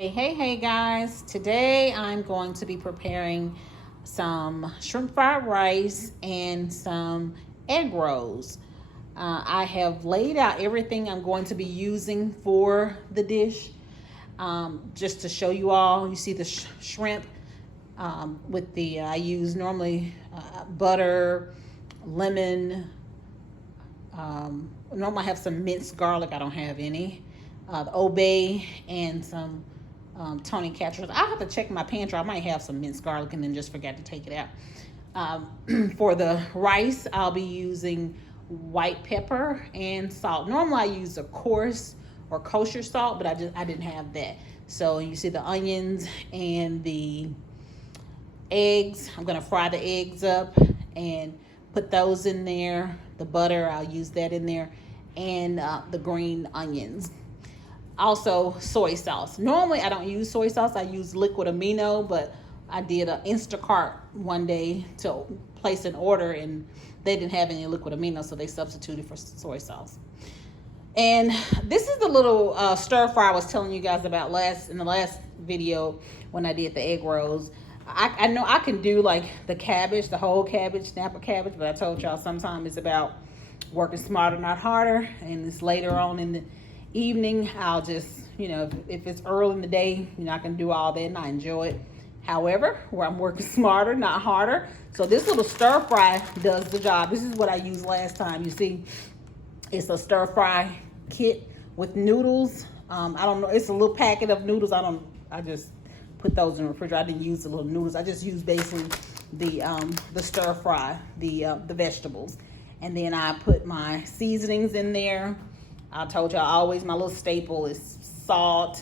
Hey guys, today I'm going to be preparing some shrimp fried rice and some egg rolls. I have laid out everything I'm going to be using for the dish, just to show you all. You see the shrimp with the, I use normally butter, lemon, normally I have some minced garlic. I don't have any. The Old Bay and some Tony Catchers. I'll have to check my pantry. I might have some minced garlic and then just forgot to take it out. For the rice, I'll be using white pepper and salt. Normally I use a coarse or kosher salt, but I didn't have that. So you see the onions and the eggs. I'm gonna fry the eggs up and put those in there. The butter, I'll use that in there, and the green onions. Also soy sauce. Normally I don't use soy sauce. I use liquid amino, but I did an Instacart one day to place an order and they didn't have any liquid amino, so they substituted for soy sauce. And this is the little stir fry I was telling you guys about in the last video when I did the egg rolls. I know I can do like the cabbage, the whole cabbage, snap a cabbage, but I told y'all sometimes it's about working smarter, not harder. And it's later on in the evening, I'll just, if it's early in the day, I can do all that and I enjoy it. However, where I'm working smarter, not harder. So this little stir fry does the job. This is what I used last time. You see, it's a stir fry kit with noodles. I don't know, it's a little packet of noodles. I just put those in the refrigerator. I didn't use the little noodles. I just used basically the stir fry, the vegetables. And then I put my seasonings in there. I told y'all always my little staple is salt,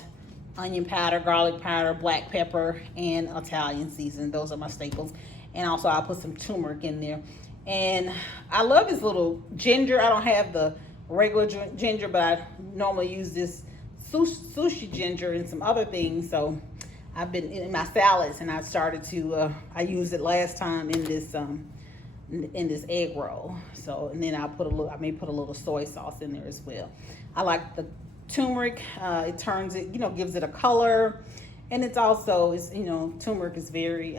onion powder, garlic powder, black pepper, and Italian seasoning. Those are my staples. And also I'll put some turmeric in there. And I love this little ginger. I don't have the regular ginger, but I normally use this sushi ginger and some other things. So I've been in my salads, and I started to I used it last time in this egg roll. So, and then I may put a little soy sauce in there as well. I like the turmeric. It turns it, gives it a color, and it's also, turmeric is very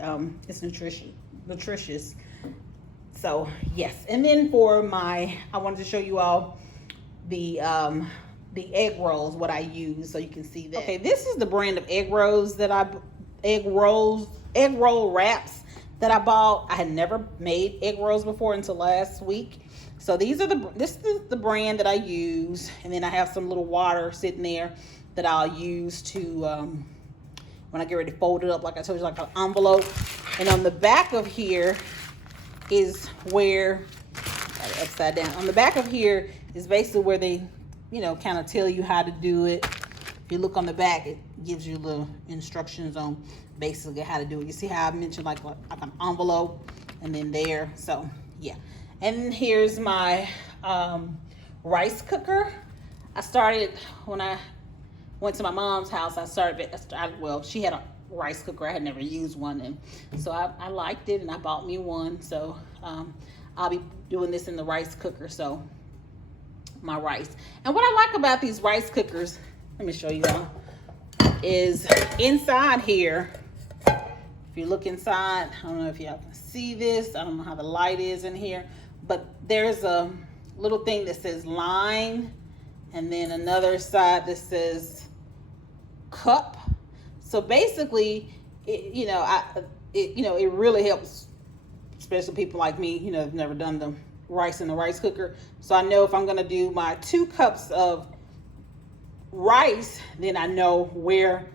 it's nutritious. So yes, and then for I wanted to show you all the egg rolls, what I use, so you can see that. Okay, this is the brand of egg rolls egg roll wraps that I bought. I had never made egg rolls before until last week. So this is the brand that I use, and then I have some little water sitting there that I'll use to when I get ready to fold it up, like I told you, like an envelope. And on the back of here is where, upside down. On the back of here is basically where they, kind of tell you how to do it. If you look on the back, it gives you little instructions on basically how to do it. You see how I mentioned like an envelope, and then there. So yeah. And here's my rice cooker. I started when I went to my mom's house. She had a rice cooker. I had never used one, and so I liked it, and I bought me one. So I'll be doing this in the rice cooker. So my rice. And what I like about these rice cookers, let me show you all, is inside here. If you look inside, I don't know if y'all can see this. I don't know how the light is in here, but there's a little thing that says line, and then another side that says cup. So basically, it really helps, especially people like me, have never done the rice in the rice cooker. So I know if I'm gonna do my 2 cups of rice, then I know where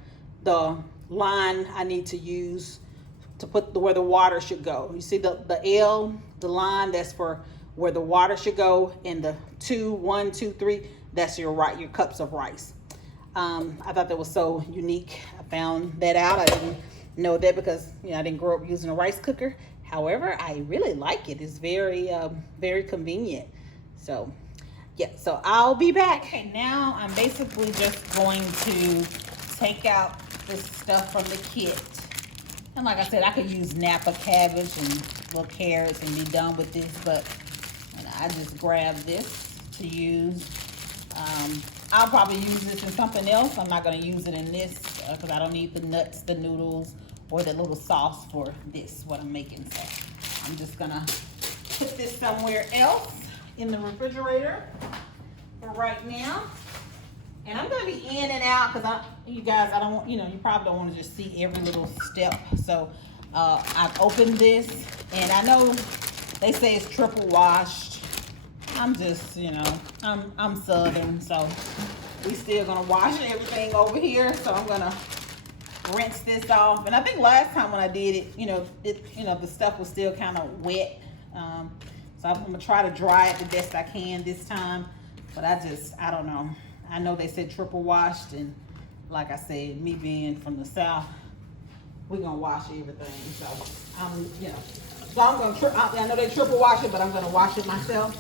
the line I need to use to put where the water should go. You see the L, the line, that's for where the water should go, and the 1, 2, 3, that's your cups of rice. I thought that was so unique. I found that out. I didn't know that because I didn't grow up using a rice cooker. However, I really like it. It's very very convenient. So yeah, so I'll be back. Okay, now I'm basically just going to take out this stuff from the kit. And like I said, I could use Napa cabbage and little carrots and be done with this, but I just grabbed this to use. I'll probably use this in something else. I'm not going to use it in this because I don't need the nuts, the noodles, or the little sauce for this, what I'm making. So I'm just gonna put this somewhere else in the refrigerator for right now. And I'm gonna be in and out because you guys, I don't want, you probably don't want to just see every little step. So I've opened this, and I know they say it's triple washed. I'm just, I'm Southern, so we still gonna wash everything over here. So I'm gonna rinse this off. And I think last time when I did it, the stuff was still kind of wet. So I'm gonna try to dry it the best I can this time. But I don't know. I know they said triple washed, and like I said, me being from the South, we're gonna wash everything. So I know they triple wash it, but I'm gonna wash it myself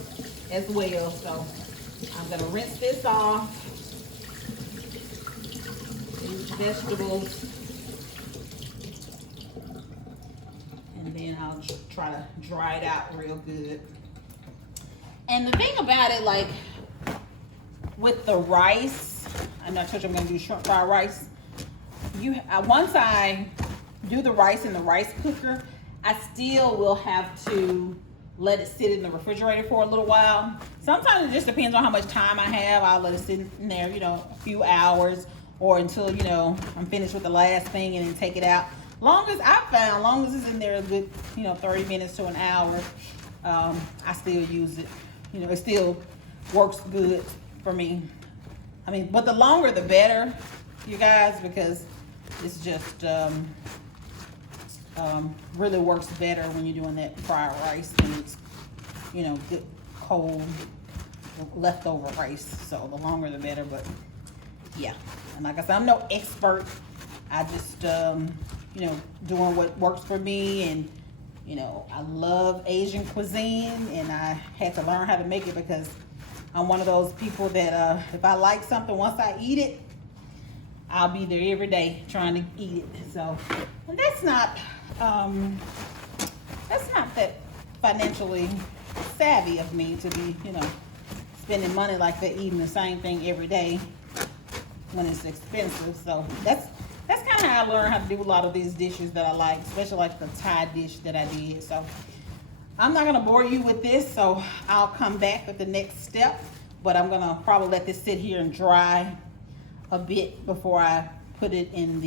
as well. So I'm gonna rinse this off. These vegetables, and then I'll try to dry it out real good. And the thing about it, like with the rice, and I told you I'm gonna do shrimp fried rice. Once I do the rice in the rice cooker, I still will have to let it sit in the refrigerator for a little while. Sometimes it just depends on how much time I have. I'll let it sit in there, a few hours, or until I'm finished with the last thing and then take it out. Long as it's in there a good 30 minutes to an hour, I still use it. It still works good for me. I mean, but the longer the better, you guys, because it's just really works better when you're doing that fried rice and it's good cold leftover rice. So the longer the better. But yeah, and like I said, I'm no expert. I just doing what works for me. And I love Asian cuisine, and I had to learn how to make it because I'm one of those people that if I like something, once I eat it, I'll be there every day trying to eat it. So, and that's not that financially savvy of me to be, spending money like that, eating the same thing every day when it's expensive. So that's kind of how I learned how to do a lot of these dishes that I like, especially like the Thai dish that I did. So I'm not gonna bore you with this, so I'll come back with the next step. But I'm gonna probably let this sit here and dry a bit before I put it in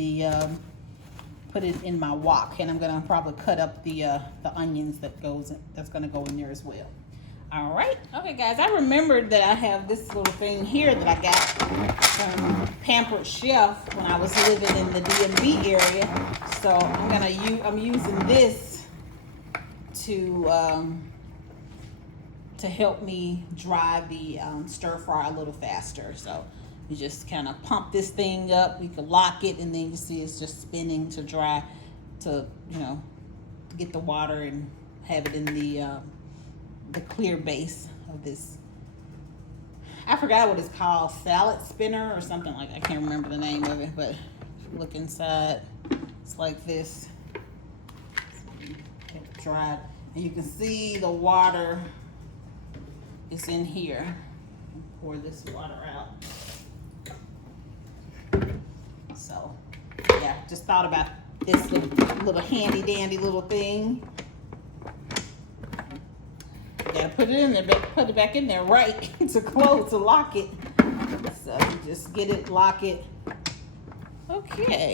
my wok. And I'm gonna probably cut up the onions that's gonna go in there as well. All right. Okay, guys, I remembered that I have this little thing here that I got from Pampered Chef when I was living in the DMV area. So I'm using this to help me dry the stir fry a little faster. So you just kind of pump this thing up. You can lock it, and then you see it's just spinning to dry, to get the water and have it in the clear base of this. I forgot what it's called, salad spinner or something like that. I can't remember the name of it, but if you look inside, it's like this. Dry it, and you can see the water is in here. Pour this water out. So yeah, just thought about this little handy dandy little thing. Gotta put it in there, put it back in there right to lock it. So just get it, lock it. Okay.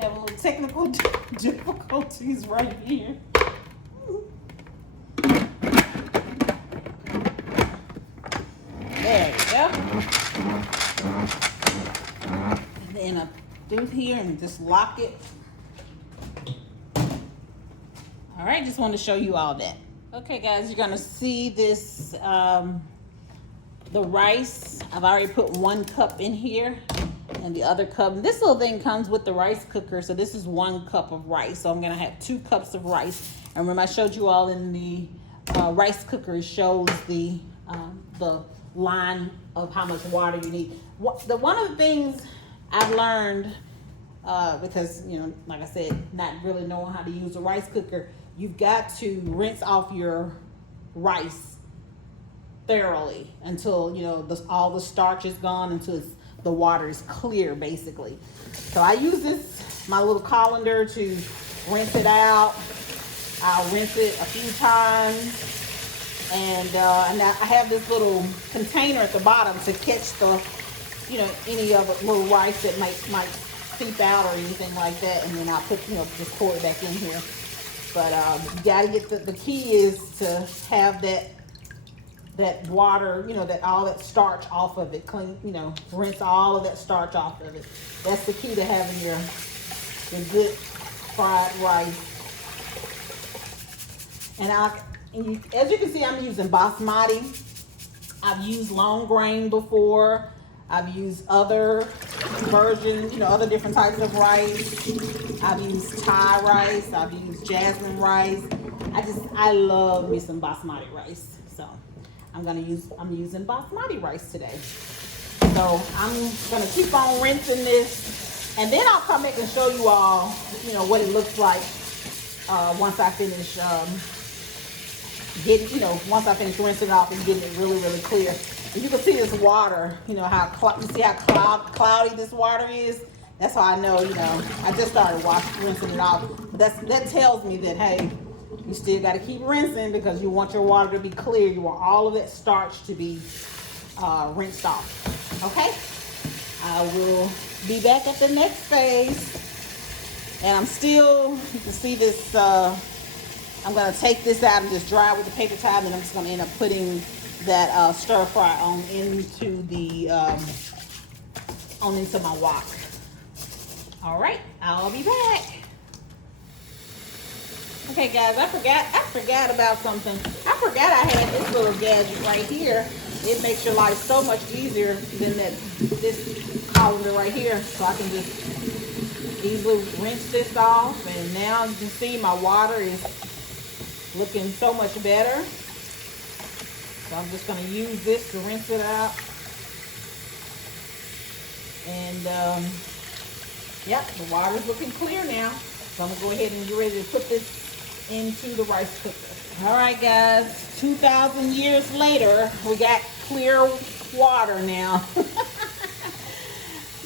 Have a little technical difficulties right here. There you go. And then up through here and just lock it. All right, just wanted to show you all that. Okay, guys, you're gonna see this, the rice. I've already put 1 cup in here, and the other cup. This little thing comes with the rice cooker, so this is 1 cup of rice. So I'm gonna have 2 cups of rice. And remember, I showed you all in the rice cooker. It shows the line of how much water you need. One of the things I've learned, because like I said, not really knowing how to use a rice cooker. You've got to rinse off your rice thoroughly until all the starch is gone, until it's the water is clear, basically. So I use this, my little colander, to rinse it out. I'll rinse it a few times. And I have this little container at the bottom to catch the, any of the little rice that might seep out or anything like that. And then I'll put, just pour it back in here. But you gotta get the key is to have that water, that all that starch off of it, clean, rinse all of that starch off of it. That's the key to having your good fried rice. And as you can see, I'm using basmati. I've used long grain before. I've used other versions, other different types of rice. I've used Thai rice. I've used jasmine rice. I love me some basmati rice. So I'm using basmati rice today. So I'm gonna keep on rinsing this, and then I'll come back and show you all, what it looks like once I finish once I finish rinsing it off and getting it really, really clear. And you can see this water, you see how cloudy this water is. That's how I know, I just started rinsing it off. But that tells me that, hey, you still got to keep rinsing because you want your water to be clear. You want all of that starch to be rinsed off. Okay? I will be back at the next phase. And you can see this, I'm going to take this out and just dry it with a paper towel, and then I'm just going to end up putting that stir fry on into into my wok. All right, I'll be back. Okay, guys, I forgot about something. I forgot I had this little gadget right here. It makes your life so much easier than this colander right here. So I can just easily rinse this off, and now you can see my water is looking so much better. So I'm just going to use this to rinse it out. And yep, the water's looking clear now. So I'm going to go ahead and get ready to put this into the rice cooker. All right, guys, 2,000 years later, we got clear water now.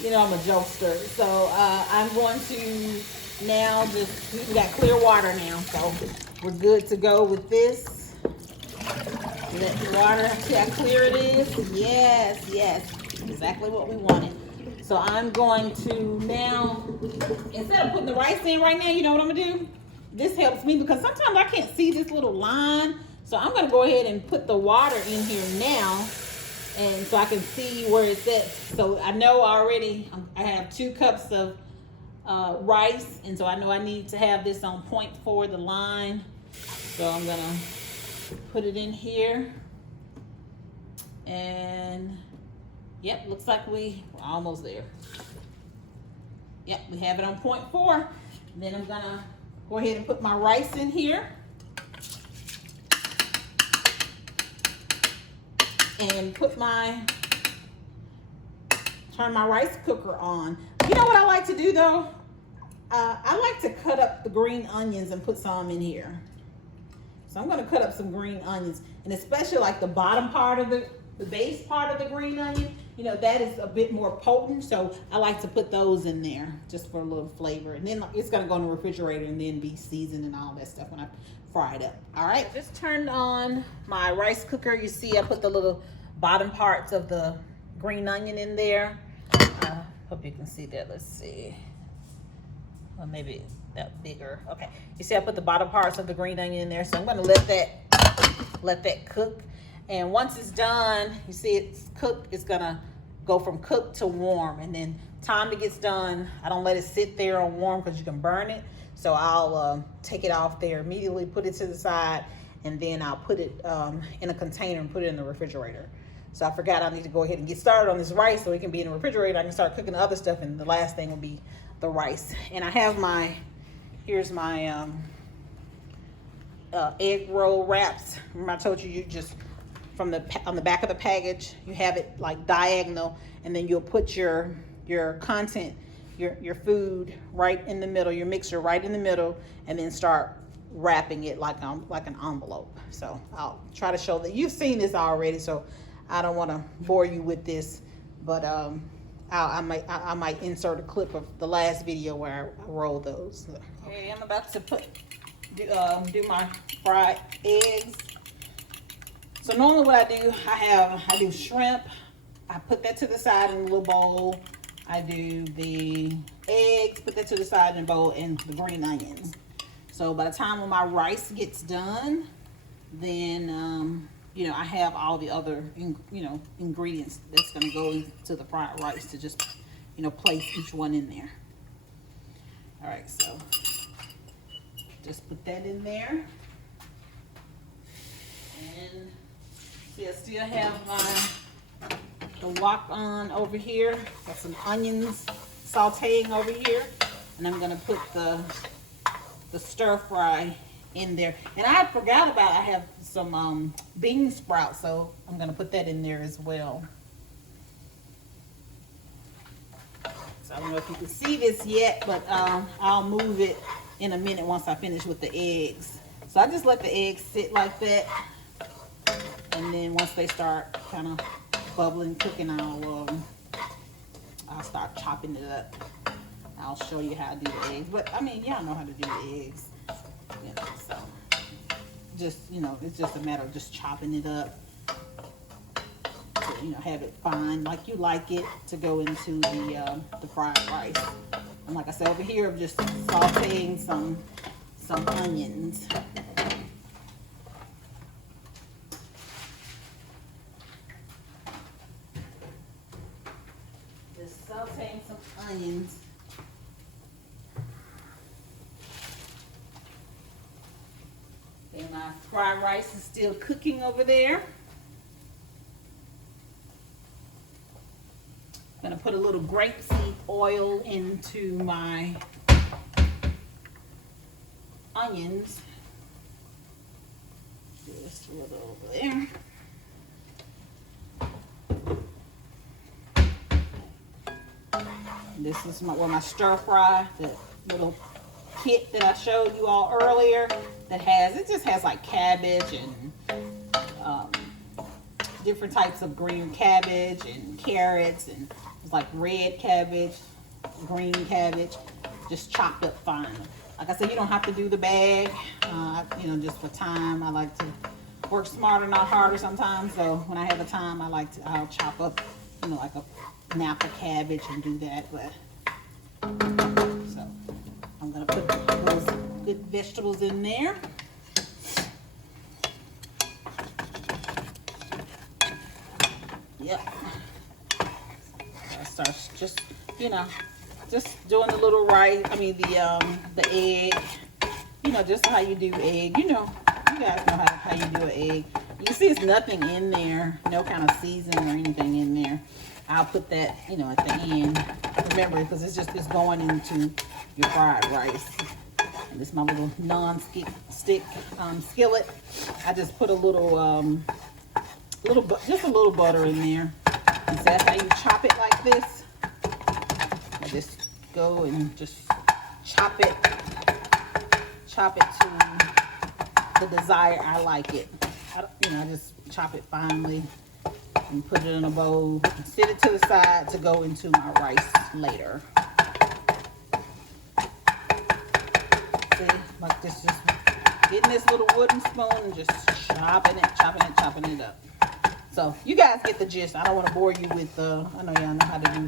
I'm a jokester. So I'm going to now we got clear water now. So we're good to go with this. Let the water, see how clear it is? Yes, exactly what we wanted. So I'm going to now, instead of putting the rice in right now, you know what I'm gonna do? This helps me because sometimes I can't see this little line. So I'm gonna go ahead and put the water in here now, and so I can see where it's at. So I know already I have 2 cups of rice, and so I know I need to have this on 0.4 the line. So I'm gonna put it in here, and yep, looks like we're almost there. Yep, we have it on 0.4. Then I'm gonna go ahead and put my rice in here, and turn my rice cooker on. You know what I like to do though? I like to cut up the green onions and put some in here. So I'm going to cut up some green onions, and especially like the bottom part of the base part of the green onion, that is a bit more potent. So I like to put those in there just for a little flavor. And then it's going to go in the refrigerator and then be seasoned and all that stuff when I fry it up. All right, I just turned on my rice cooker. You see I put the little bottom parts of the green onion in there. Hope you can see that. Let's see. Well, maybe that bigger. Okay, you see I put the bottom parts of the green onion in there. So I'm going to let that cook. And once it's done, you see it's cooked, it's going to go from cooked to warm. And then time it gets done, I don't let it sit there on warm because you can burn it. So I'll take it off there immediately, put it to the side, and then I'll put it in a container and put it in the refrigerator. So I forgot I need to go ahead and get started on this rice so it can be in the refrigerator. I can start cooking the other stuff, and the last thing will be the rice. And I have here's my egg roll wraps. Remember I told you just on the back of the package, you have it like diagonal, and then you'll put your content, your food right in the middle, your mixture right in the middle, and then start wrapping it like an envelope. So I'll try to show that you've seen this already, so I don't want to bore you with this, but I might insert a clip of the last video where I rolled those. Okay, I'm about to do my fried eggs. So normally what I do, I do shrimp. I put that to the side in a little bowl. I do the eggs, put that to the side in a bowl, and the green onions. So by the time when my rice gets done, then you know, I have all the other ingredients that's going to go into the fried rice to just, you know, place each one in there. All right, so just put that in there. And see, I still have the wok on over here. Got some onions sauteing over here. And I'm going to put the stir fry in there. And I forgot about, I have some bean sprouts, so I'm going to put that in there as well. So I don't know if you can see this yet, but I'll move it in a minute once I finish with the eggs. So I just let the eggs sit like that, and then once they start kind of bubbling, cooking, I'll start chopping it up. I'll show you how to do the eggs, but I mean, y'all know how to do the eggs, you know, so just, you know, it's just a matter of just chopping it up to, you know, have it fine like you like it to go into the fried rice. And like I said, over here I'm just sauteing some onions. Just sauteing some onions. And my fried rice is still cooking over there. I'm going to put a little grapeseed oil into my onions. Just a little over there. This is my stir fry, the little kit that I showed you all earlier. It just has like cabbage and different types of green cabbage and carrots, and it's like red cabbage, green cabbage, just chopped up fine. Like I said, you don't have to do the bag, you know, just for time. I like to work smarter, not harder sometimes. So when I have the time, I'll chop up, you know, like a Napa cabbage and do that. But so I'm gonna put those good vegetables in there. Yep. I start just, you know, just doing the little rice. I mean the egg. You know, just how you do egg. You know, you guys know how you do an egg. You can see it's nothing in there, no kind of seasoning or anything in there. I'll put that, you know, at the end. Remember, because it's going into your fried rice. And this is my little non-stick skillet. I just put a just a little butter in there. And so that's how you chop it like this. I just go and just chop it to the desire I like it. I just chop it finely and put it in a bowl and set it to the side to go into my rice later. See, like this, just getting this little wooden spoon and just chopping it up. So you guys get the gist. I don't want to bore you with I know y'all know how to do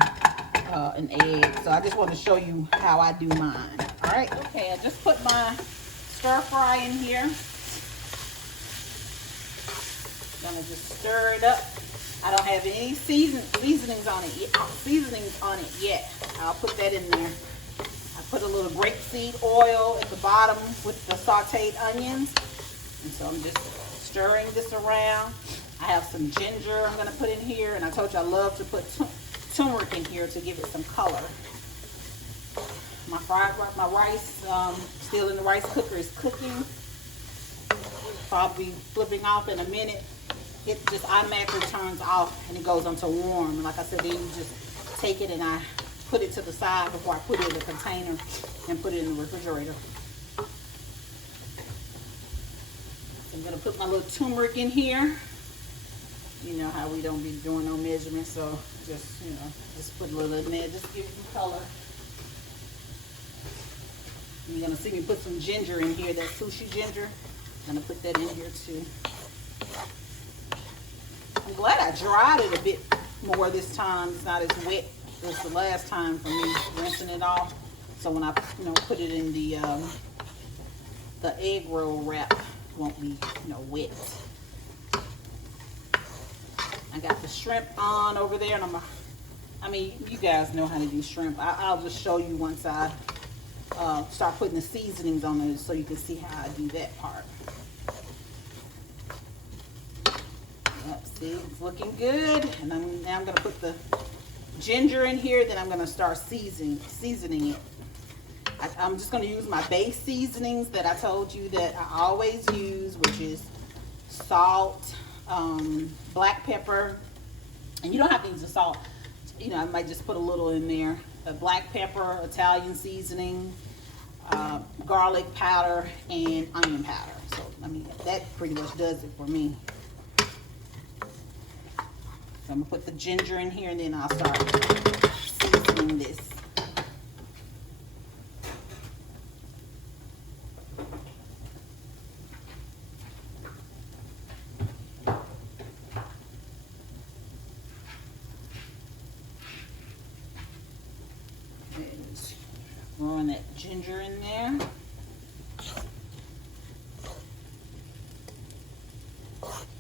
an egg, so I just want to show you how I do mine. All right, okay, I just put my stir fry in here. I'm gonna just stir it up. I don't have any seasonings on it yet. I'll put that in there. I put a little grapeseed oil at the bottom with the sauteed onions, and so I'm just stirring this around. I have some ginger I'm gonna put in here, and I told you I love to put turmeric in here to give it some color. My rice, still in the rice cooker, is cooking. Probably flipping off in a minute. It just automatically turns off and it goes onto warm. And like I said, then you just take it and I put it to the side before I put it in the container and put it in the refrigerator. I'm gonna put my little turmeric in here. You know how we don't be doing no measurements, so just, you know, just put a little in there, just give it some color. You're gonna see me put some ginger in here, that sushi ginger. I'm gonna put that in here too. I'm glad I dried it a bit more this time. It's not as wet as the last time for me rinsing it off. So when I, you know, put it in the egg roll wrap, it won't be, you know, wet. I got the shrimp on over there, and I mean, you guys know how to do shrimp. I'll just show you once I start putting the seasonings on it, so you can see how I do that part. Yep, see, it's looking good. And now I'm gonna put the ginger in here, then I'm gonna start seasoning it. I'm just gonna use my base seasonings that I told you that I always use, which is salt, black pepper, and you don't have to use the salt. You know, I might just put a little in there. Black pepper, Italian seasoning, garlic powder, and onion powder. So, I mean, that pretty much does it for me. So I'm gonna put the ginger in here, and then I'll start seasoning this. Throwing that ginger in there.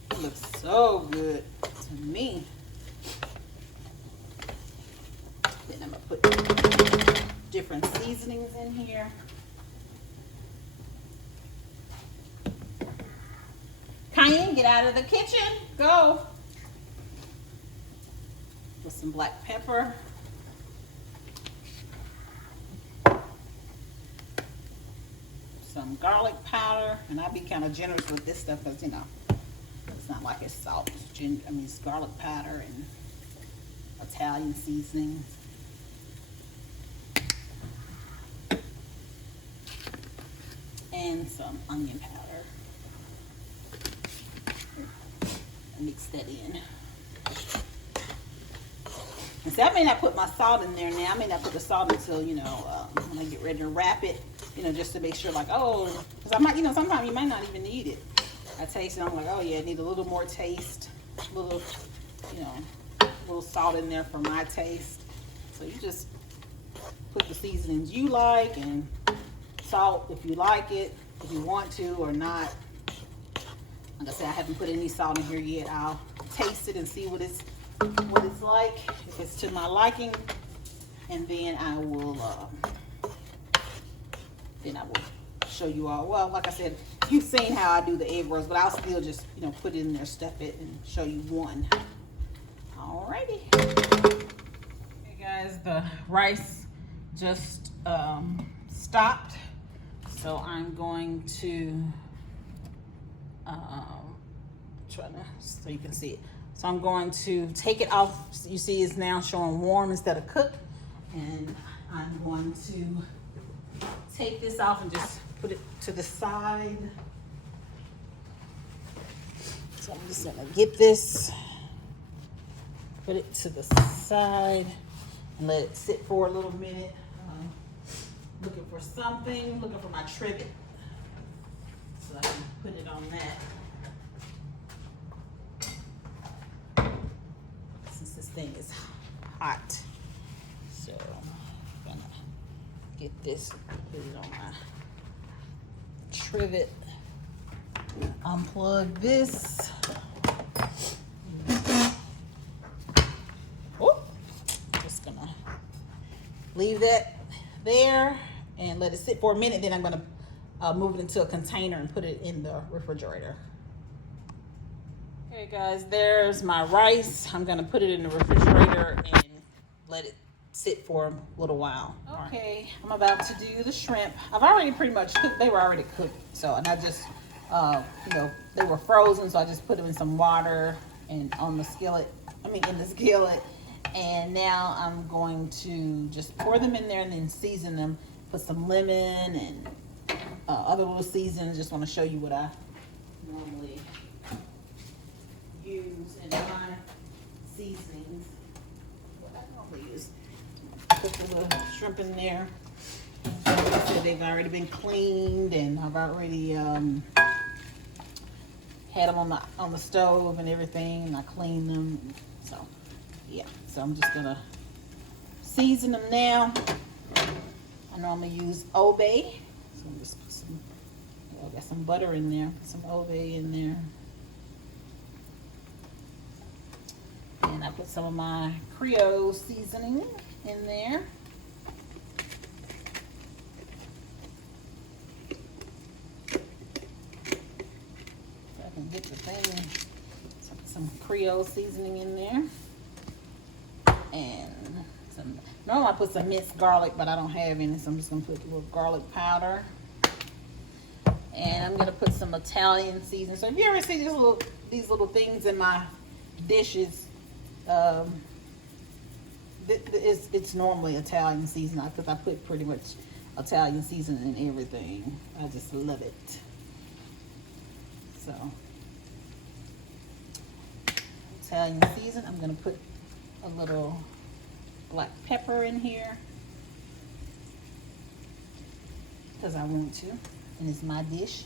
It looks so good to me. Then I'm gonna put different seasonings in here. Cayenne, get out of the kitchen. Go. Put some black pepper. Some garlic powder, and I be kind of generous with this stuff because, you know, it's not like it's salt. It's garlic powder and Italian seasonings. And some onion powder. Mix that in. And see, I may not put my salt in there now. I may not put the salt until, you know, when I get ready to wrap it, you know, just to make sure, like, oh, because I might, you know, sometimes you might not even need it. I taste it, I'm like, oh yeah, I need a little more taste, a little, you know, a little salt in there for my taste. So you just put the seasonings you like, and salt if you like it, if you want to or not. Like I said, I haven't put any salt in here yet. I'll taste it and see what it's like, if it's to my liking, and then I will show you all. Well, like I said, you've seen how I do the egg rolls, but I'll still just, you know, put it in there, step it, and show you one. Alrighty. Okay guys, the rice just stopped, so I'm going to so you can see it. So I'm going to take it off. You see it's now showing warm instead of cooked. And I'm going to take this off and just put it to the side. So I'm just gonna get this, put it to the side, and let it sit for a little minute. Looking for something, looking for my trivet, so I can put it on that. Since this thing is hot, so I'm gonna get this, put it on my trivet, unplug this. Oh, just gonna leave that there and let it sit for a minute. Then I'm gonna move it into a container and put it in the refrigerator. Okay guys, there's my rice. I'm gonna put it in the refrigerator and let it sit for a little while. Okay, I'm about to do the shrimp. I've already pretty much cooked, they were already cooked. So, and I just, you know, they were frozen, so I just put them in some water and on the skillet, in the skillet. And now I'm going to just pour them in there and then season them. Put some lemon and other little seasonings. Just want to show you what I normally use in my seasonings. What I normally use. Put the little shrimp in there. So they've already been cleaned, and I've already had them on the stove and everything, and I cleaned them. So yeah, so I'm just gonna season them now. I normally use Old Bay, so I'm just put some. I got some butter in there, put some Old Bay in there, and I put some of my Creole seasoning in there. Get the thing, some Creole seasoning in there, and some. Normally I put some minced garlic, but I don't have any, so I'm just gonna put a little garlic powder, and I'm gonna put some Italian seasoning. So if you ever see these little things in my dishes, it's normally Italian seasoning because I put pretty much Italian seasoning in everything. I just love it. So. Italian season. I'm going to put a little black pepper in here because I want to, and it's my dish.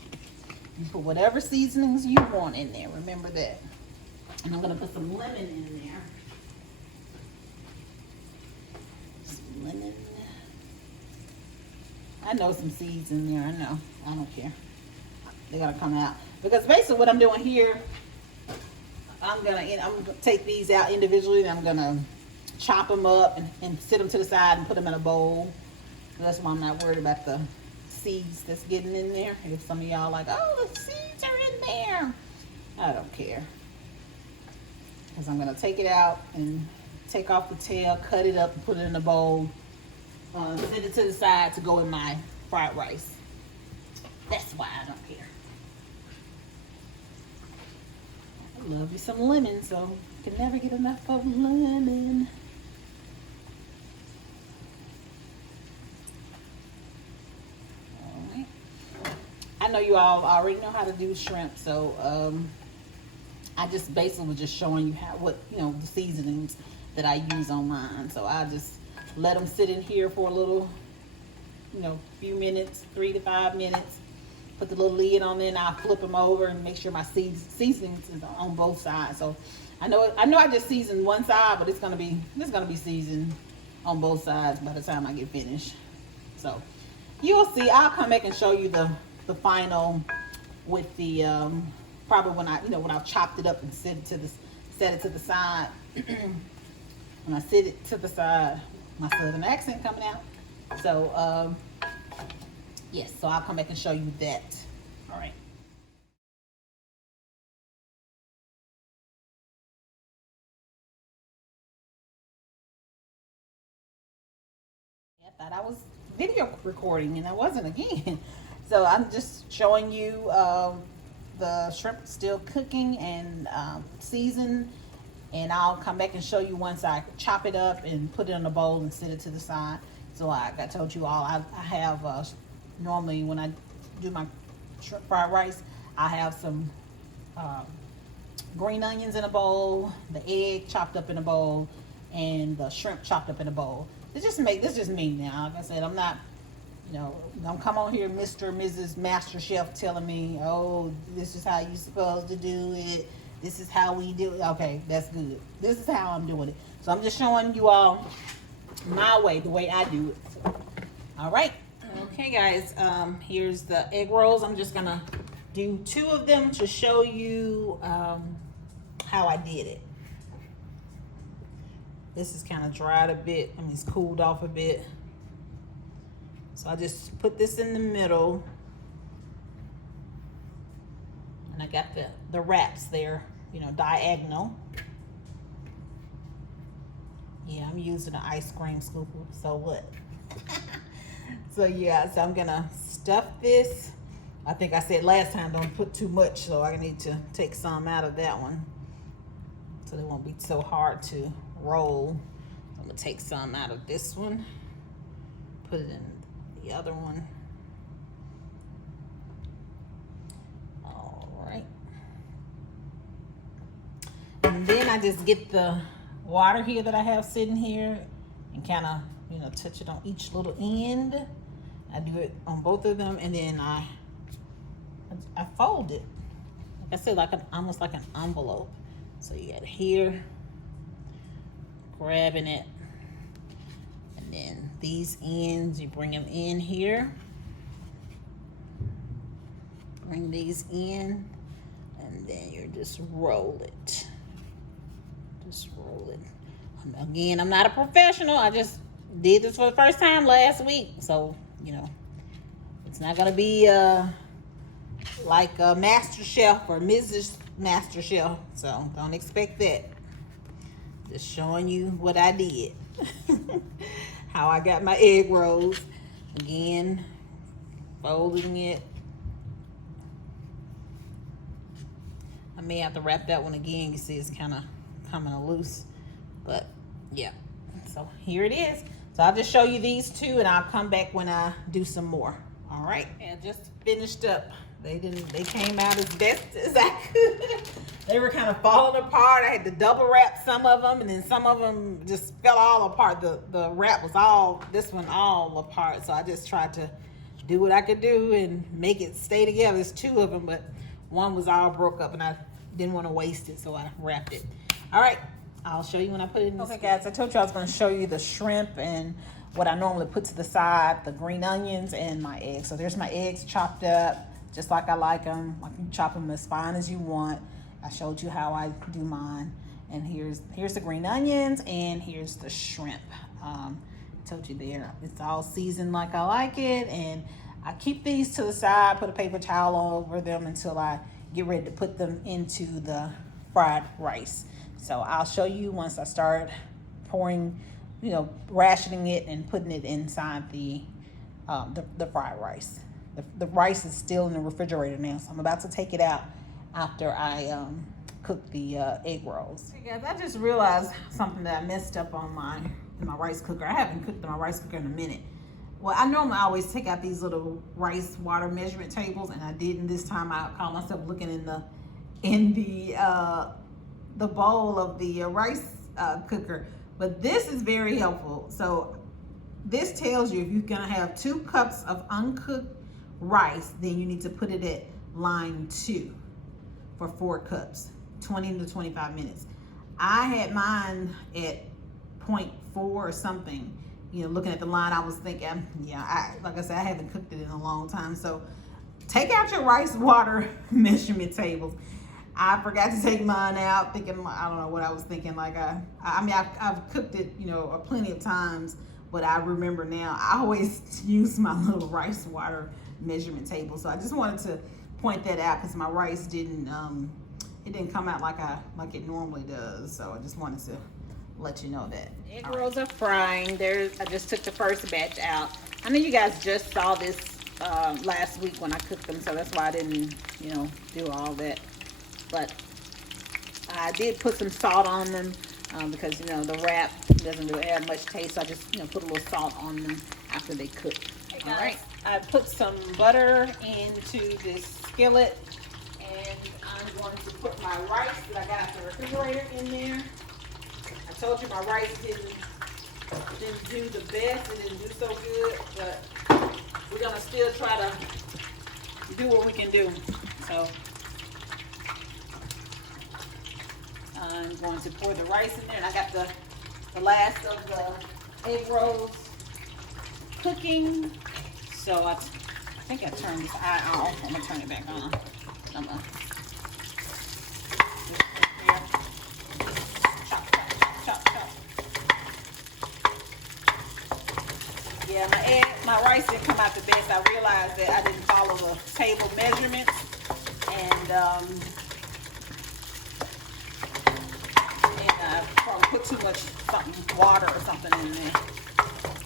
You put whatever seasonings you want in there, remember that. And I'm going to put some lemon in there. Some lemon. I know some seeds in there. I know. I don't care. They got to come out because basically what I'm doing here, I'm gonna take these out individually, and I'm gonna chop them up and sit them to the side and put them in a bowl. That's why I'm not worried about the seeds that's getting in there. If some of y'all like, oh, the seeds are in there, I don't care, because I'm gonna take it out and take off the tail, cut it up, and put it in a bowl. Sit it to the side to go in my fried rice. That's why I don't care. Love you some lemon, so you can never get enough of lemon. Alright. I know you all already know how to do shrimp, so I just basically was just showing you the seasonings that I use on mine. So I just let them sit in here for a little, few minutes, 3 to 5 minutes. Put the little lid on there, and I'll flip them over and make sure my seasonings is on both sides. So I know I just seasoned one side, but it's gonna be seasoned on both sides by the time I get finished. So you'll see. I'll come back and show you the final with the probably when I've chopped it up and set it to the side. When I set it to the side, my southern accent coming out. So yes, so I'll come back and show you that. All right. I thought I was video recording, and I wasn't again. So I'm just showing you the shrimp still cooking and seasoned, and I'll come back and show you once I chop it up and put it in a bowl and set it to the side. So like I told you all, I have normally when I do my shrimp fried rice, I have some green onions in a bowl, the egg chopped up in a bowl, and the shrimp chopped up in a bowl. This just me now. Like I said, I'm not, don't come on here, Mr. and Mrs. Master Chef, telling me, oh, this is how you're supposed to do it. This is how we do it. Okay, that's good. This is how I'm doing it. So I'm just showing you all my way, the way I do it. So, all right. Okay, guys, here's the egg rolls. I'm just gonna do 2 of them to show you how I did it. This is kind of dried a bit. It's cooled off a bit. So I just put this in the middle, and I got the wraps there, diagonal. Yeah, I'm using an ice cream scooper, so what? So yeah, so I'm gonna stuff this. I think I said last time don't put too much, so I need to take some out of that one so they won't be so hard to roll. I'm gonna take some out of this one, put it in the other one. All right. I just get the water here that I have sitting here and kind of, you know, touch it on each little end. I do it on both of them, and then I fold it. Like I said, like almost like an envelope. So you got it here, grabbing it, and then these ends, you bring them in here. Bring these in, and then you just roll it. Just roll it. Again, I'm not a professional. I just did this for the first time last week. So, you know, it's not going to be like a Master Chef or Mrs. Master Chef. So don't expect that. Just showing you what I did. How I got my egg rolls. Again, folding it. I may have to wrap that one again. You see it's kind of coming loose. But yeah, so here it is. So I'll just show you these two, and I'll come back when I do some more. All right, and just finished up. They came out as best as I could. They were kind of falling apart. I had to double wrap some of them, and then some of them just fell all apart. The wrap was this one all apart. So I just tried to do what I could do and make it stay together. There's two of them, but one was all broke up, and I didn't want to waste it, so I wrapped it. All right, I'll show you when I put it in. Okay, guys, I told you I was going to show you the shrimp and what I normally put to the side, the green onions and my eggs. So there's my eggs chopped up, just like I like them. I can chop them as fine as you want. I showed you how I do mine. And here's the green onions, and here's the shrimp. I told you there, it's all seasoned like I like it, and I keep these to the side, put a paper towel over them until I get ready to put them into the fried rice. So I'll show you once I start pouring, you know, rationing it and putting it inside the fried rice. The rice is still in the refrigerator now, so I'm about to take it out after I cook the egg rolls. Hey guys, I just realized something that I messed up on in my rice cooker. I haven't cooked in my rice cooker in a minute. Well, I normally always take out these little rice water measurement tables, and I didn't this time. I caught myself looking in the bowl of the rice cooker. But this is very helpful. So this tells you if you're gonna have 2 cups of uncooked rice, then you need to put it at line 2 for 4 cups, 20 to 25 minutes. I had mine at 0.4 or something. You know, looking at the line, I was thinking, yeah, like I said, I haven't cooked it in a long time. So take out your rice water measurement tables. I forgot to take mine out, thinking, I don't know what I was thinking. Like, I mean, I've cooked it, you know, plenty of times, but I remember now, I always use my little rice water measurement table. So I just wanted to point that out because my rice didn't come out like it normally does. So I just wanted to let you know that. Egg rolls are frying. I just took the first batch out. I know you guys just saw this last week when I cooked them, so that's why I didn't, you know, do all that. But I did put some salt on them because, you know, the wrap doesn't really add much taste. So I just, you know, put a little salt on them after they cook. Hey guys, all right, I put some butter into this skillet, and I'm going to put my rice that I got out the refrigerator in there. I told you my rice didn't do the best. It didn't do so good, but we're gonna still try to do what we can do. So I'm going to pour the rice in there, and I got the last of the egg rolls cooking. So I think I turned this eye off. I'm gonna turn it back on. Yeah, my rice didn't come out the best. I realized that I didn't follow the table measurements, and I probably put too much water or something in there.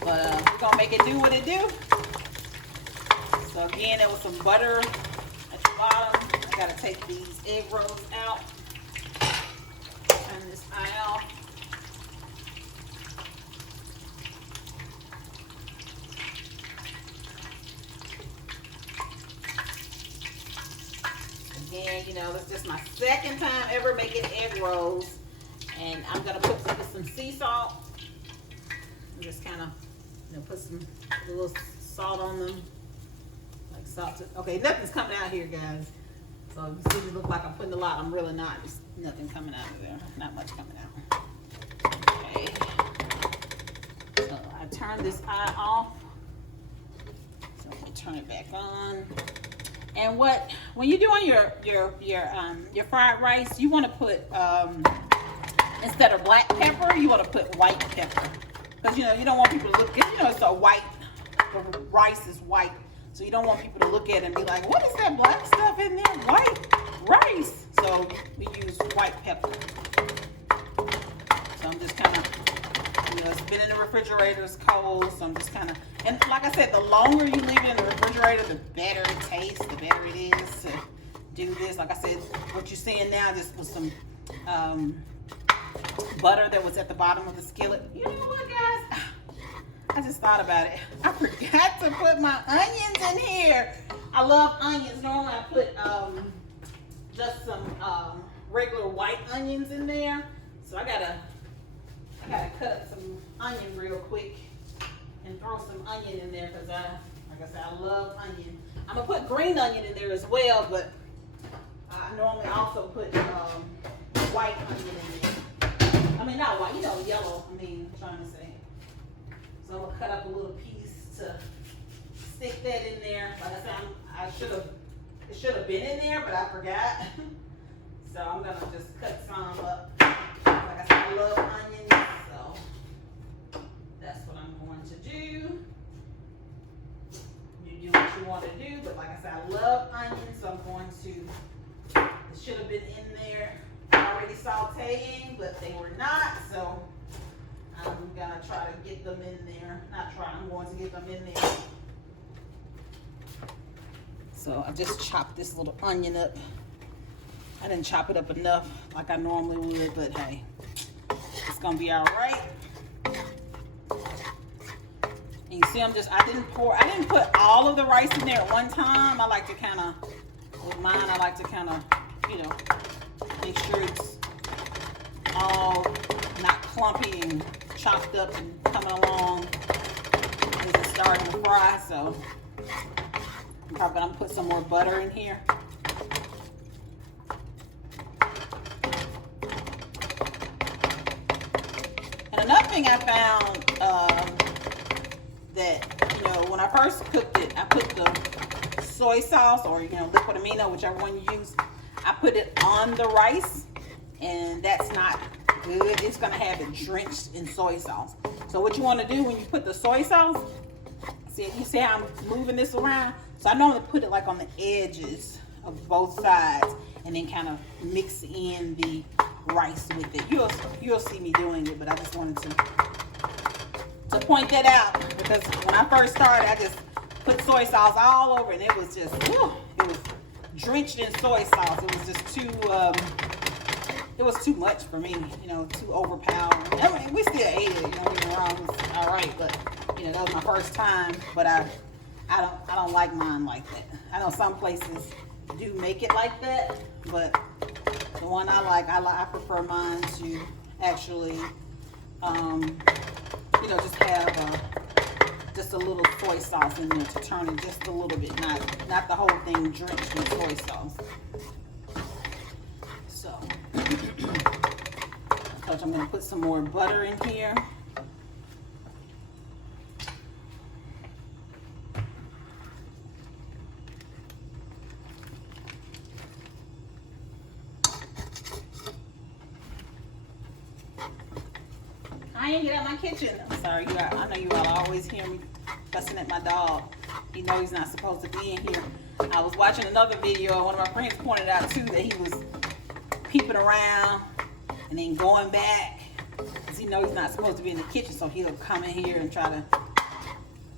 But we're gonna make it do what it do. So again, there was some butter at the bottom. I gotta take these egg rolls out. Turn this eye off. Again, you know, this is my second time ever making egg rolls. And I'm gonna put some sea salt. And just kind of, put some little salt on them, like salt. Okay, nothing's coming out here, guys. So you see, it look like I'm putting a lot. I'm really not. There's nothing coming out of there. Not much coming out. Okay. So I turn this eye off. So I'm gonna turn it back on. And when you're doing your fried rice, you want to put instead of black pepper, you want to put white pepper, because you don't want people to look. It's a white. The rice is white, so you don't want people to look at it and be like, "What is that black stuff in there? White rice." So we use white pepper. So I'm just kind of, it's been in the refrigerator, it's cold, so I'm just kind of, and like I said, the longer you leave it in the refrigerator, the better it tastes, the better it is to do this. Like I said, what you're seeing now, this was some butter that was at the bottom of the skillet. You know what, guys? I just thought about it. I forgot to put my onions in here. I love onions. Normally I put just some regular white onions in there. So I gotta cut up some onion real quick and throw some onion in there, because like I said, I love onion. I'm gonna put green onion in there as well, but I normally also put white onion in there. I mean, not white, yellow. I'm trying to say. So I'm gonna cut up a little piece to stick that in there. Like I said, it should have been in there, but I forgot. So I'm gonna just cut some up. Like I said, I love onions, so that's what I'm going to do. You do what you want to do, but like I said, I love onions, so I'm going to. It should have been in there already sauteing, but they were not. So I'm gonna try to get them in there. Not try, I'm going to get them in there. So I just chopped this little onion up. I didn't chop it up enough like I normally would, but hey, it's gonna be all right. And you see, I didn't put all of the rice in there at one time. I like to kind of, with mine, I like to kind of, make sure it's all not clumpy and chopped up and coming along as it's starting to fry. So I'm probably gonna put some more butter in here. And another thing I found that when I first cooked it, I put the soy sauce or liquid amino, whichever one you use. I put it on the rice, and that's not good. It's gonna have it drenched in soy sauce. So what you want to do when you put the soy sauce, you see how I'm moving this around? So I normally put it like on the edges of both sides, and then kind of mix in the rice with it. You'll see me doing it, but I just wanted to point that out, because when I first started, I just put soy sauce all over, and it was just, it was drenched in soy sauce. It was just too, it was too much for me, too overpowering. I mean, we still ate it, don't get me wrong, it was all right, but that was my first time. But I don't like mine like that. I know some places do make it like that, but the one I prefer mine to actually, just have just a little soy sauce in there to turn it just a little bit, not the whole thing drenched in soy sauce. So, I'm going to put some more butter in here. I ain't get out my kitchen. I'm sorry, I know you all always hear me fussing at my dog. He knows he's not supposed to be in here. I was watching another video, and one of my friends pointed out too that he was peeping around and then going back, because he knows he's not supposed to be in the kitchen. So he'll come in here and try to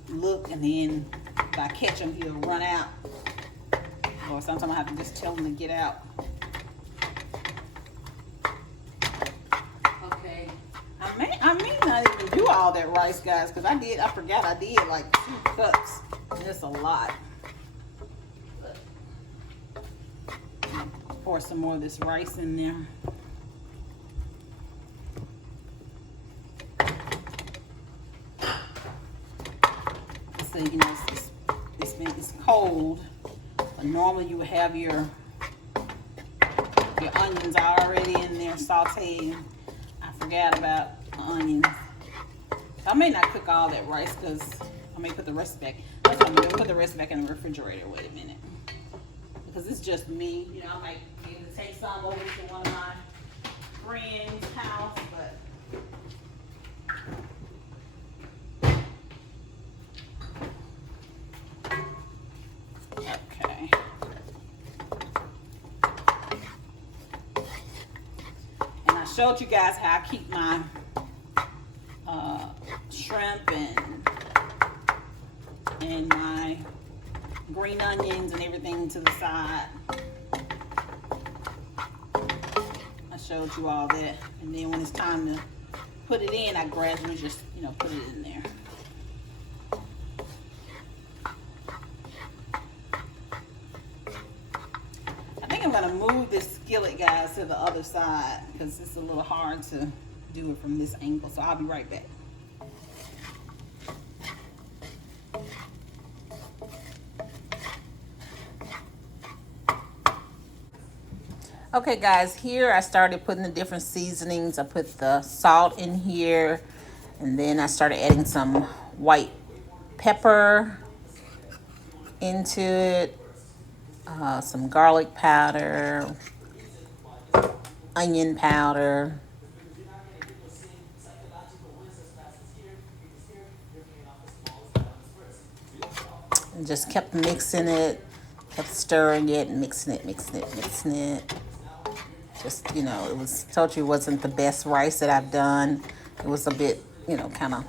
look, and then if I catch him, he'll run out. Or sometimes I have to just tell him to get out. I may not even do all that rice, guys, because I forgot I did like 2 cups. And it's a lot. But pour some more of this rice in there. obviously, you know, it's cold. But normally you would have your onions already in there sauteed. I forgot about onions. I may not cook all that rice because I may put the rest back. That's what I'm going to put the rest back in the refrigerator. Wait a minute. Because it's just me. You know, I might be able to take some over to one of my friends' house, but okay. And I showed you guys how I keep my shrimp and my green onions and everything to the side. I showed you all that, and then when it's time to put it in, I gradually just, you know, put it in there. I think I'm gonna move this skillet, guys, to the other side because it's a little hard to do it from this angle, so I'll be right back. Okay guys, here I started putting the different seasonings. I put the salt in here, and then I started adding some white pepper into it, some garlic powder, onion powder, and just kept mixing it, kept stirring it, mixing it. Just, you know, it was, told you it wasn't the best rice that I've done. It was a bit, you know, kind of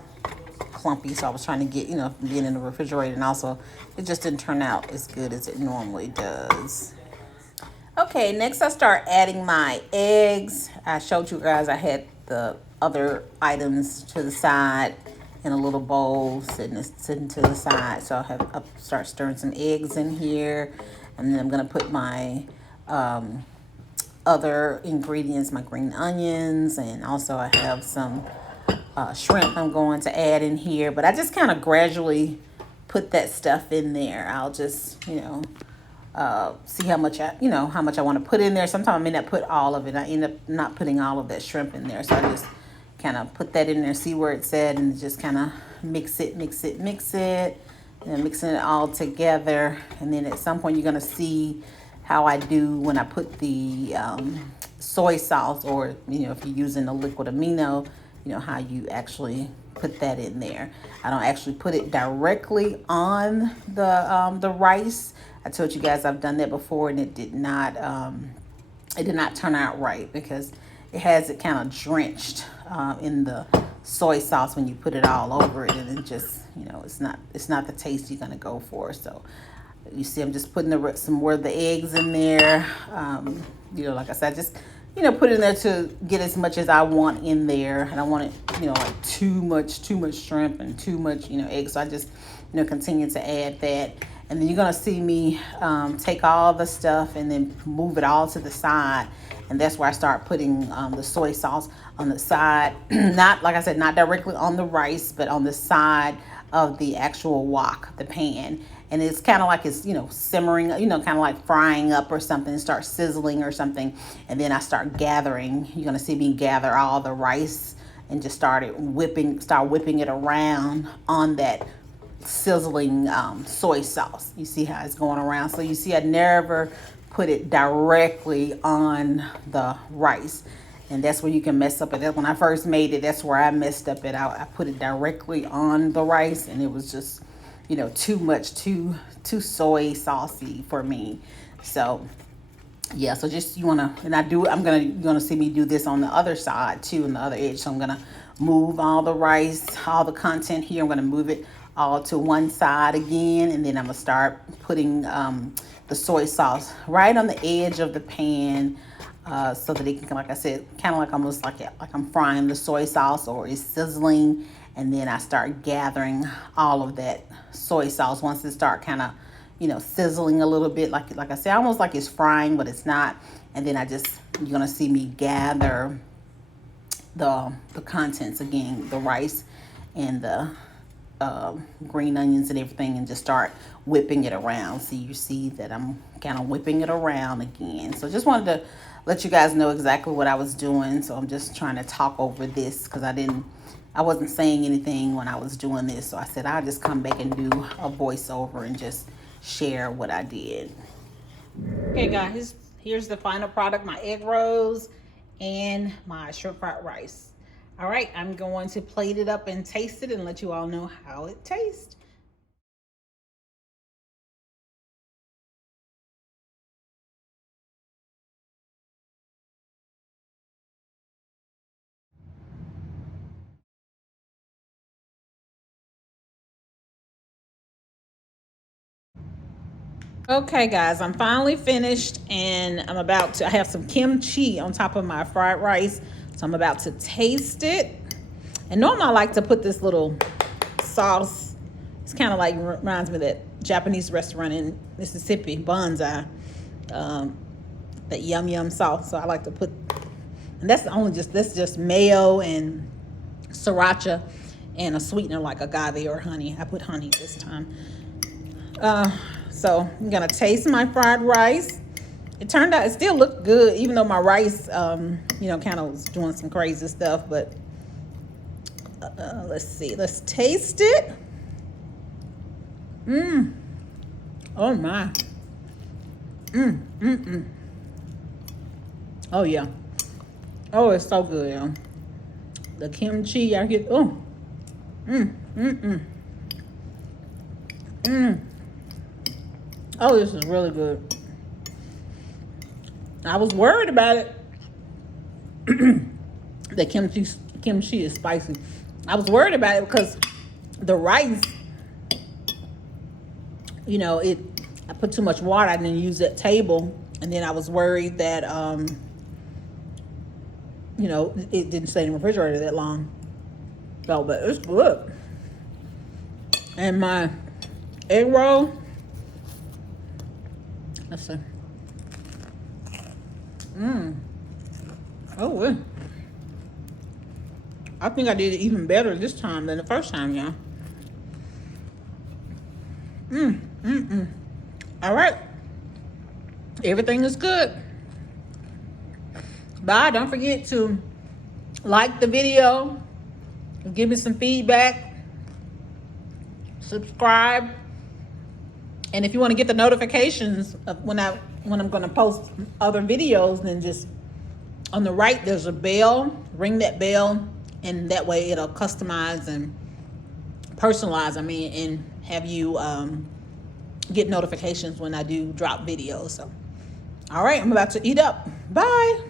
clumpy, so I was trying to get, you know, being in the refrigerator, and also it just didn't turn out as good as it normally does. Okay, next I start adding my eggs. I showed you guys I had the other items to the side in a little bowl sitting to the side. So I'll start stirring some eggs in here, and then I'm gonna put my other ingredients, my green onions, and also I have some shrimp I'm going to add in here. But I just kind of gradually put that stuff in there. I'll just, you know, see how much I want to put in there. Sometimes I may not put all of it. I end up not putting all of that shrimp in there, so I just kind of put that in there, see where it's at, and just kind of mix it, and mixing it all together. And then at some point you're gonna see how I do when I put the soy sauce, or, you know, if you're using a liquid amino, you know, how you actually put that in there. I don't actually put it directly on the rice. I told you guys I've done that before, and it did not turn out right because it has it kind of drenched in the soy sauce when you put it all over it, and it just, you know, it's not the taste you're gonna go for. So you see, I'm just putting some more of the eggs in there. You know, like I said, just, you know, put it in there to get as much as I want in there. I don't want it, you know, like too much shrimp and too much, you know, eggs. So I just, you know, continue to add that. And then you're gonna see me take all the stuff and then move it all to the side. And that's where I start putting the soy sauce on the side. Not, like I said, not directly on the rice, but on the side of the actual wok, the pan. And it's kind of like it's, you know, simmering, you know, kind of like frying up or something, start sizzling or something. And then I start gathering. You're going to see me gather all the rice and just start whipping it around on that sizzling soy sauce. You see how it's going around. So you see I never put it directly on the rice. And that's where you can mess up it. When I first made it, that's where I messed up it. I put it directly on the rice, and it was just, you know, too much, too soy saucy for me. So yeah, so just you're gonna see me do this on the other side too, on the other edge. So I'm gonna move all the rice, all the content here. I'm gonna move it all to one side again, and then I'm gonna start putting the soy sauce right on the edge of the pan, so that it can, like I said, kind of like almost like I'm frying the soy sauce, or it's sizzling. And then I start gathering all of that soy sauce once it start kind of, you know, sizzling a little bit, like I said, almost like it's frying, but it's not. And then you're gonna see me gather the contents again, the rice and the green onions and everything, and just start whipping it around. So you see that I'm kind of whipping it around again. So just wanted to let you guys know exactly what I was doing. So I'm just trying to talk over this because I wasn't saying anything when I was doing this. So I said I'll just come back and do a voiceover and just share what I did. Okay guys, here's the final product, my egg rolls and my shrimp fried rice. All right, I'm going to plate it up and taste it and let you all know how it tastes. Okay guys, I'm finally finished and I have some kimchi on top of my fried rice. So I'm about to taste it. And normally I like to put this little sauce. It's kind of like, reminds me of that Japanese restaurant in Mississippi, Bonsai. That yum yum sauce. So I like to put, and that's just mayo and sriracha and a sweetener like agave or honey. I put honey this time. So I'm gonna taste my fried rice. It turned out, it still looked good, even though my rice, you know, kind of was doing some crazy stuff. But let's see, let's taste it. Oh my. Oh yeah. Oh, it's so good, y'all. The kimchi, I get, oh. Oh, this is really good. I was worried about it. The kimchi is spicy. I was worried about it because the rice, you know, I put too much water. I didn't use that table, and then I was worried that you know, it didn't stay in the refrigerator that long. So, but it's good. And my egg roll, let's see. Oh, yeah. I think I did it even better this time than the first time, y'all. All right. Everything is good. Bye. Don't forget to like the video, give me some feedback, subscribe, and if you want to get the notifications of when I'm going to post other videos, then just on the right there's a bell. Ring that bell, and that way it'll customize and personalize. And have you get notifications when I do drop videos. So, all right, I'm about to eat up. Bye.